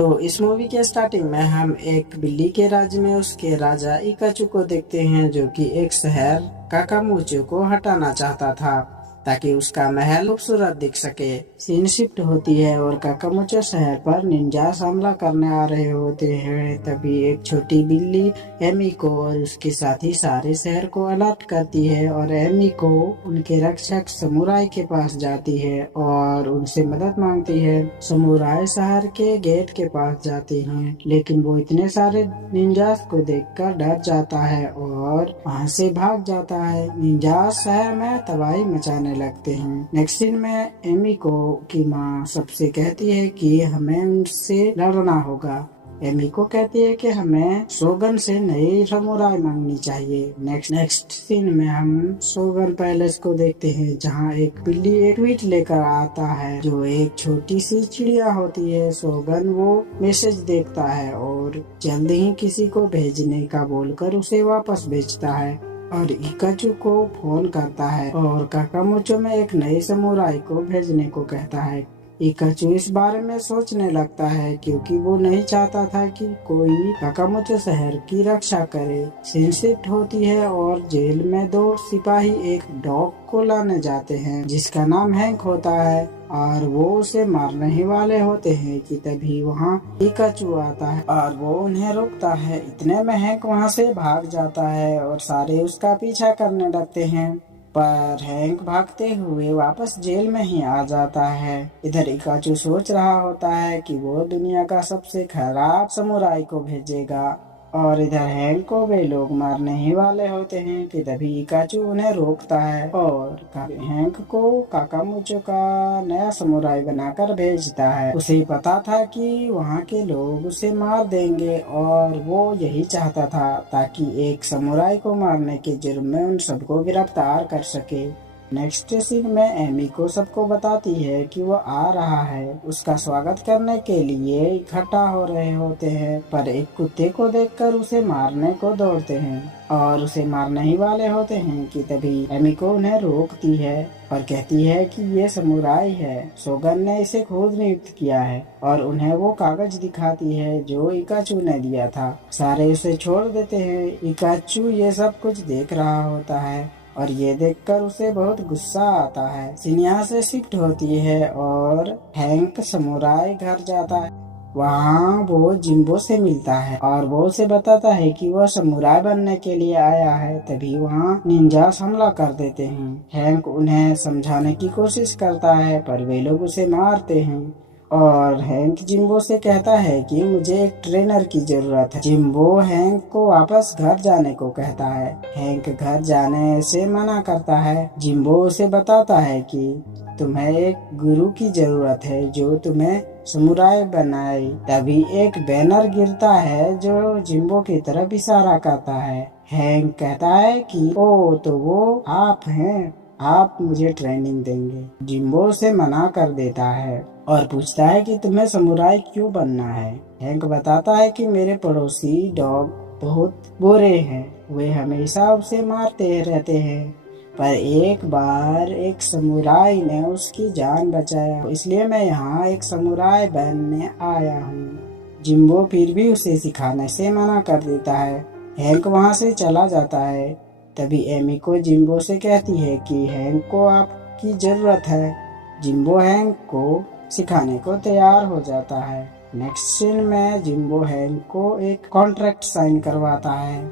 तो इस मूवी के स्टार्टिंग में हम एक बिल्ली के राज्य में उसके राजा इकाचू को देखते हैं, जो कि एक शहर काकामुचो को हटाना चाहता था ताकि उसका महल खूबसूरत दिख सके। सीन शिफ्ट होती है और काकामुचो शहर पर निंजास हमला करने आ रहे होते हैं। तभी एक छोटी बिल्ली एमी को और उसके साथी सारे शहर को अलर्ट करती है और एमी को उनके रक्षक समुराई के पास जाती है और उनसे मदद मांगती है। समुराई शहर के गेट के पास जाते हैं, लेकिन वो इतने सारे निंजास को देखकर डर जाता है और वहाँ से भाग जाता है। निंजास शहर में तबाही मचाने लगते हैं। नेक्स्ट सीन में एमी को की माँ सबसे कहती है कि हमें उनसे लड़ना होगा। एमी को कहती है कि हमें शोगन से नई समुराई मांगनी चाहिए। नेक्स्ट सीन में हम शोगन पैलेस को देखते हैं, जहां एक बिल्ली एक ट्वीट लेकर आता है जो एक छोटी सी चिड़िया होती है। शोगन वो मैसेज देखता है और जल्द ही किसी को भेजने का बोलकर उसे वापस भेजता है और इकाचू को फोन करता है और काकामुचो में एक नई समुराई को भेजने को कहता है। इकाचू इस बारे में सोचने लगता है क्योंकि वो नहीं चाहता था कि कोई काकामुचो शहर की रक्षा करे। सीन शिफ्ट होती है और जेल में दो सिपाही एक डॉग को लाने जाते हैं जिसका नाम हैंक होता है और वो उसे मारने ही वाले होते हैं कि तभी वहाँ इकाचू आता है और वो उन्हें रोकता है। इतने में हैंक वहाँ से भाग जाता है और सारे उसका पीछा करने लगते हैं, पर हैंक भागते हुए वापस जेल में ही आ जाता है। इधर इकाचू सोच रहा होता है कि वो दुनिया का सबसे खराब समुराई को भेजेगा और इधर हैंक को वे लोग मारने ही वाले होते हैं कि तभी इकाचू उन्हें रोकता है और हैंक को काकामुचो का नया समुराई बनाकर भेजता है। उसे पता था कि वहाँ के लोग उसे मार देंगे और वो यही चाहता था ताकि एक समुराई को मारने के जुर्म में उन सबको गिरफ्तार कर सके। नेक्स्ट सीन में एमी को सबको बताती है कि वो आ रहा है। उसका स्वागत करने के लिए इकट्ठा हो रहे होते हैं, पर एक कुत्ते को देखकर उसे मारने को दौड़ते हैं और उसे मारने ही वाले होते हैं कि तभी एमी को उन्हें रोकती है और कहती है कि ये समुराई है, शोगन ने इसे खुद नियुक्त किया है और उन्हें वो कागज दिखाती है जो इकाचू ने दिया था। सारे उसे छोड़ देते हैं। इकाचू ये सब कुछ देख रहा होता है और ये देखकर उसे बहुत गुस्सा आता है। सीन यहाँ से शिफ्ट होती है और हैंक समुराई घर जाता है। वहाँ वो जिम्बो से मिलता है और वो उसे बताता है कि वह समुराई बनने के लिए आया है। तभी वहाँ निंजास हमला कर देते हैं। हैंक उन्हें समझाने की कोशिश करता है पर वे लोग उसे मारते हैं और हैंक जिम्बो से कहता है कि मुझे एक ट्रेनर की जरूरत है। जिम्बो हैंक को वापस घर जाने को कहता है। हैंक घर जाने से मना करता है। जिम्बो उसे बताता है कि तुम्हें एक गुरु की जरूरत है जो तुम्हें समुराई बनाए। तभी एक बैनर गिरता है जो जिम्बो की तरफ इशारा करता है। हैंक कहता है कि ओ तो वो आप हैं, आप मुझे ट्रेनिंग देंगे। जिम्बो उसे मना कर देता है और पूछता है कि तुम्हें समुराई क्यों बनना है। हैंक बताता है कि मेरे पड़ोसी डॉग बहुत बुरे हैं, वे हमेशा उसे मारते रहते हैं, पर एक बार एक समुराई ने उसकी जान बचाया, इसलिए मैं यहाँ एक समुराई बनने आया हूँ। जिम्बो फिर भी उसे सिखाने से मना कर देता है। हैंक वहाँ से चला जाता है। तभी एमी को जिम्बो से कहती है कि हैंक को आपकी जरूरत है। जिम्बो हैंक को सिखाने को तैयार हो जाता है। नेक्स्ट सीन में जिम्बो हैंक को एक कॉन्ट्रैक्ट साइन करवाता है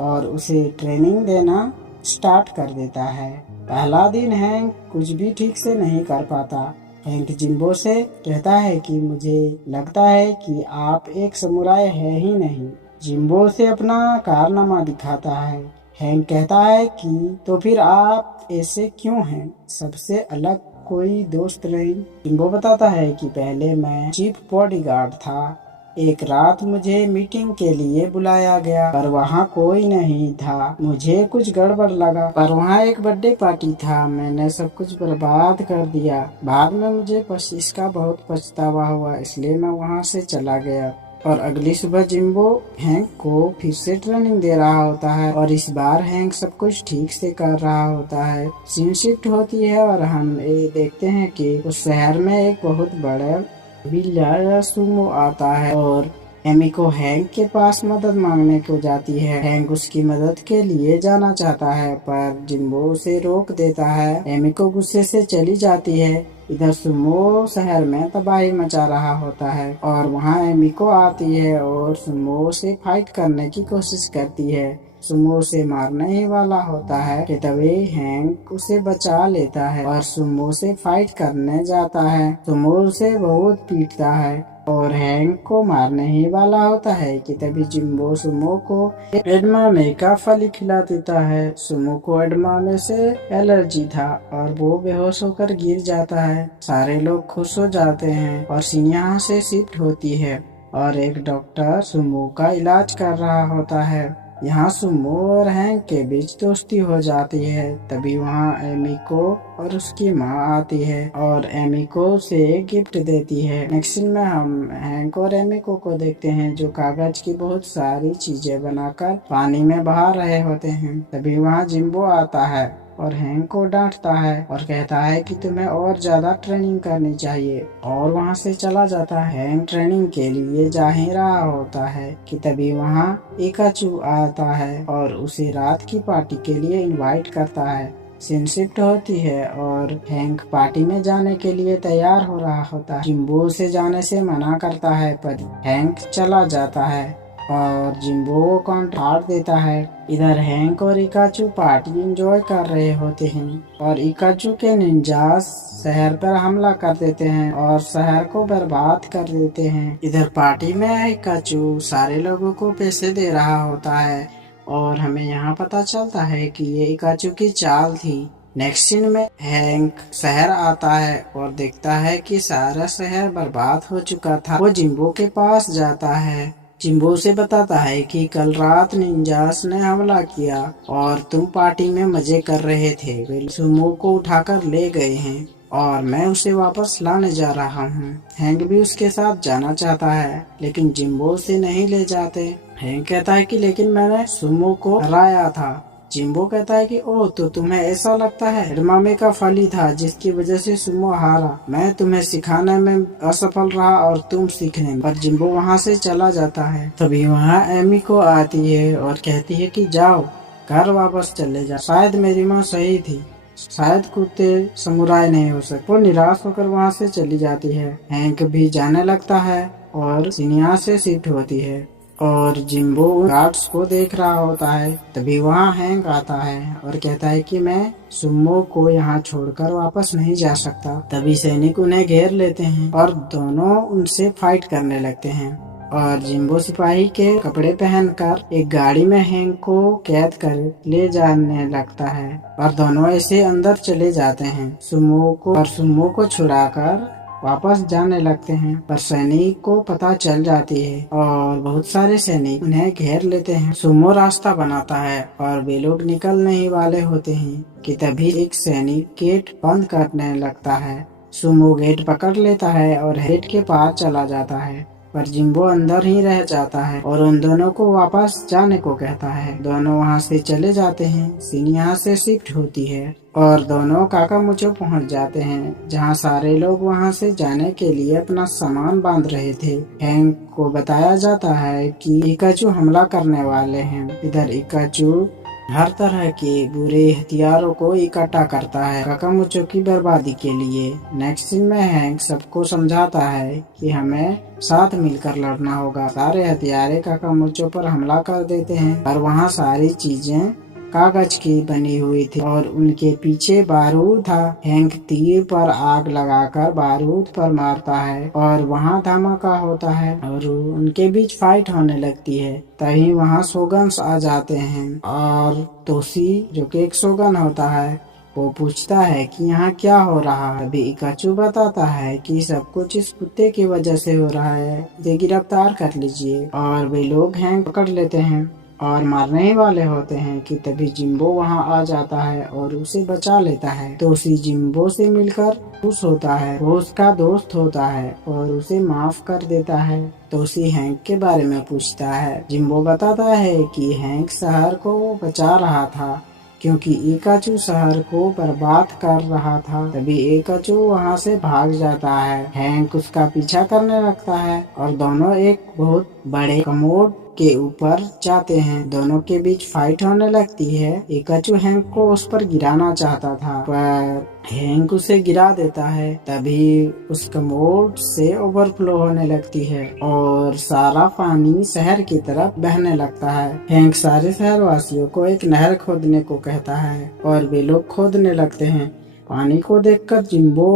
और उसे ट्रेनिंग देना स्टार्ट कर देता है। पहला दिन हैंक कुछ भी ठीक से नहीं कर पाता। हैंक जिम्बो से कहता है कि मुझे लगता है कि आप एक समुराई है ही नहीं। जिम्बो से अपना कारनामा दिखाता है। हैंक कहता है कि तो फिर आप ऐसे क्यों हैं, सबसे अलग कोई दोस्त नहीं। जिम्बो बताता है कि पहले मैं चीफ बॉडीगार्ड था। एक रात मुझे मीटिंग के लिए बुलाया गया पर वहाँ कोई नहीं था। मुझे कुछ गड़बड़ लगा पर वहाँ एक बर्थडे पार्टी था। मैंने सब कुछ बर्बाद कर दिया। बाद में मुझे इसका बहुत पछतावा हुआ, इसलिए मैं वहाँ से चला गया। और अगली सुबह जिम्बो हैंक को फिर से ट्रेनिंग दे रहा होता है और इस बार हैंक सब कुछ ठीक से कर रहा होता है। सीन शिफ्ट होती है और हम ये देखते हैं कि उस शहर में एक बहुत बड़ा बिल्ला सुमो आता है और एमिको हैंक के पास मदद मांगने को जाती है। हैंक उसकी मदद के लिए जाना चाहता है पर जिम्बो उसे रोक देता है। एमिको गुस्से से चली जाती है। इधर सुमो शहर में तबाही मचा रहा होता है और वहाँ एमिको आती है और सुमो से फाइट करने की कोशिश करती है। सुमो उसे मारने ही वाला होता है कि तभी हैंक उसे बचा लेता है और सुमो से फाइट करने जाता है। सुमो उसे बहुत पीटता है और हैंक को मारने ही वाला होता है कि तभी जिम्बो सुमो को एडमामे का फल खिला देता है। सुमो को एडमामे से एलर्जी था और वो बेहोश होकर गिर जाता है। सारे लोग खुश हो जाते हैं और सीन यहाँ से शिफ्ट होती है और एक डॉक्टर सुमो का इलाज कर रहा होता है। यहाँ सुमो और हैंक के बीच दोस्ती हो जाती है। तभी वहाँ एमिको और उसकी माँ आती है और एमिको उसे एक गिफ्ट देती है। नेक्स्ट सीन में हम हैंक और एमिको को देखते हैं जो कागज की बहुत सारी चीजें बनाकर पानी में बहा रहे होते हैं। तभी वहाँ जिम्बो आता है और हैंक को डांटता है और कहता है कि तुम्हें और ज्यादा ट्रेनिंग करनी चाहिए और वहाँ से चला जाता है। हैंक ट्रेनिंग के लिए जा ही रहा होता है कि तभी वहाँ इकाचू आता है और उसे रात की पार्टी के लिए इनवाइट करता है। सीन शिफ्ट होती है और हैंक पार्टी में जाने के लिए तैयार हो रहा होता है। जिम्बो उसे जाने से मना करता है पर हैंक चला जाता है और जिम्बो को कॉन्ट्रैक्ट देता है। इधर हैंक और इकाचू पार्टी एंजॉय कर रहे होते हैं और इकाचू के निंजास शहर पर हमला कर देते हैं और शहर को बर्बाद कर देते हैं। इधर पार्टी में इकाचू सारे लोगों को पैसे दे रहा होता है और हमें यहाँ पता चलता है कि ये इकाचू की चाल थी। नेक्स्ट सीन में हैंक शहर आता है और देखता है कि सारा शहर बर्बाद हो चुका था। वो जिम्बो के पास जाता है। जिम्बो से बताता है कि कल रात निंजास ने हमला किया और तुम पार्टी में मजे कर रहे थे। वे सुमो को उठाकर ले गए हैं और मैं उसे वापस लाने जा रहा हूँ। हैंक भी उसके साथ जाना चाहता है लेकिन जिम्बो उसे नहीं ले जाते। हैंक कहता है कि लेकिन मैंने सुमो को हराया था। जिम्बो कहता है कि ओह तो तुम्हें ऐसा लगता है एडमामे का फल ही था जिसकी वजह से सुमो हारा। मैं तुम्हें सिखाने में असफल रहा और तुम सीखने में। पर जिम्बो वहाँ से चला जाता है। तभी वहाँ एमिको आती है और कहती है कि जाओ घर वापस चले जाओ, शायद मेरी माँ सही थी, शायद कुत्ते समुराई नहीं हो सकते। वो निराश होकर वहाँ से चली जाती है। हैंक भी जाने लगता है और सिनिया से शिफ्ट होती है और जिम्बो गार्ड्स को देख रहा होता है। तभी वहाँ हैंक आता है और कहता है कि मैं सुमो को यहाँ छोड़कर वापस नहीं जा सकता। तभी सैनिक उन्हें घेर लेते हैं और दोनों उनसे फाइट करने लगते हैं और जिम्बो सिपाही के कपड़े पहनकर एक गाड़ी में हैंक को कैद कर ले जाने लगता है और दोनों ऐसे अंदर चले जाते हैं। सुमो को छुड़ाकर वापस जाने लगते हैं पर सैनिक को पता चल जाती है और बहुत सारे सैनिक उन्हें घेर लेते हैं। सुमो रास्ता बनाता है और वे लोग निकलने ही वाले होते हैं कि तभी एक सैनिक गेट बंद करने लगता है। सुमो गेट पकड़ लेता है और गेट के पार चला जाता है पर जिम्बो अंदर ही रह जाता है और उन दोनों को वापस जाने को कहता है। दोनों वहाँ से चले जाते हैं। सीन यहाँ से शिफ्ट होती है और दोनों काकामुचो पहुँच जाते हैं जहाँ सारे लोग वहाँ से जाने के लिए अपना सामान बांध रहे थे। हैंक को बताया जाता है कि इकाचू हमला करने वाले हैं। इधर इकाचू हर तरह के बुरे हथियारों को इकट्ठा करता है काकामुचो की बर्बादी के लिए। नेक्स्ट सीन में हैंक सबको समझाता है कि हमें साथ मिलकर लड़ना होगा। सारे हथियारे काकामुचो पर हमला कर देते हैं और वहाँ सारी चीजें कागज की बनी हुई थी और उनके पीछे बारूद था। हैंक तीर पर आग लगाकर बारूद पर मारता है और वहाँ धमाका होता है और उनके बीच फाइट होने लगती है। तभी वहाँ शोगन्स आ जाते हैं और तोशी जो कि एक शोगन होता है वो पूछता है कि यहाँ क्या हो रहा है। अभी इकाचू बताता है कि सब कुछ इस कुत्ते की वजह से हो रहा है, इसे गिरफ्तार कर लीजिए। और वे लोग हैंक पकड़ लेते हैं और मारने ही वाले होते हैं कि तभी जिम्बो वहाँ आ जाता है और उसे बचा लेता है। तो उसी जिम्बो से मिलकर खुश होता है। वो उसका दोस्त होता है और उसे माफ कर देता है। तो उसी हैंक के बारे में पूछता है। जिम्बो बताता है कि हैंक शहर को बचा रहा था क्योंकि इकाचू शहर को बर्बाद कर रहा था। तभी इकाचू वहाँ से भाग जाता है। हैंक उसका पीछा करने लगता है और दोनों एक बहुत बड़े कमोड के ऊपर जाते हैं। दोनों के बीच फाइट होने लगती है। इकाचू हैंक को उस पर गिराना चाहता था, पर हैंक उसे गिरा देता है। तभी उस कमोड से ओवरफ्लो होने लगती है और सारा पानी शहर की तरफ बहने लगता है। हैंक सारे शहरवासियों को एक नहर खोदने को कहता है और वे लोग खोदने लगते हैं। पानी को देखकर जिम्बो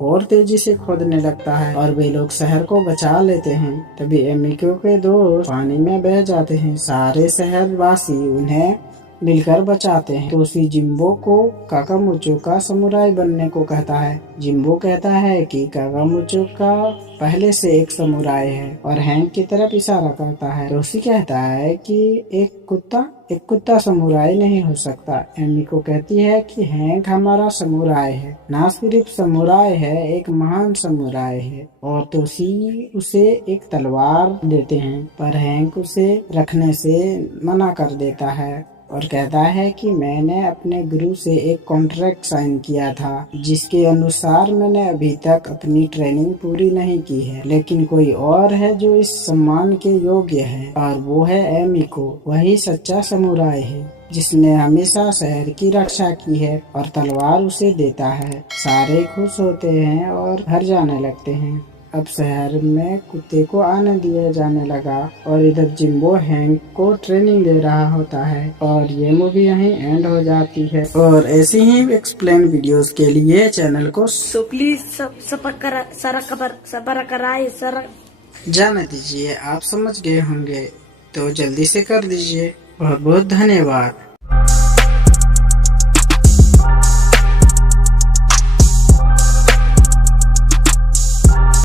और तेजी से खोदने लगता है और वे लोग शहर को बचा लेते हैं। तभी एमिको के दोस्त पानी में बह जाते हैं। सारे शहरवासी उन्हें मिलकर बचाते हैं। तो उसी जिम्बो को काकामुचो का समुराई बनने को कहता है। जिम्बो कहता है कि काकामुचो का पहले से एक समुराई है और हैंक की तरफ इशारा करता है। तो उसी कहता है कि एक कुत्ता समुराई नहीं हो सकता। एमिको कहती है कि हैंक हमारा समुराई है, ना सिर्फ समुराई है, एक महान समुराई है। और तोशी उसे एक तलवार देते हैं, पर हैंक उसे रखने से मना कर देता है और कहता है कि मैंने अपने गुरु से एक कॉन्ट्रैक्ट साइन किया था, जिसके अनुसार मैंने अभी तक अपनी ट्रेनिंग पूरी नहीं की है, लेकिन कोई और है जो इस सम्मान के योग्य है और वो है एमिको। वही सच्चा समुराई है जिसने हमेशा शहर की रक्षा की है और तलवार उसे देता है। सारे खुश होते हैं और घर जाने लगते हैं। अब शहर में कुत्ते को आने दिया जाने लगा और इधर जिम्बो हैंक को ट्रेनिंग दे रहा होता है। और ये मूवी यहीं एंड हो जाती है। और ऐसी ही एक्सप्लेन वीडियोस के लिए चैनल को प्लीज जाने दीजिए। आप समझ गए होंगे तो जल्दी से कर दीजिए। बहुत बहुत धन्यवाद।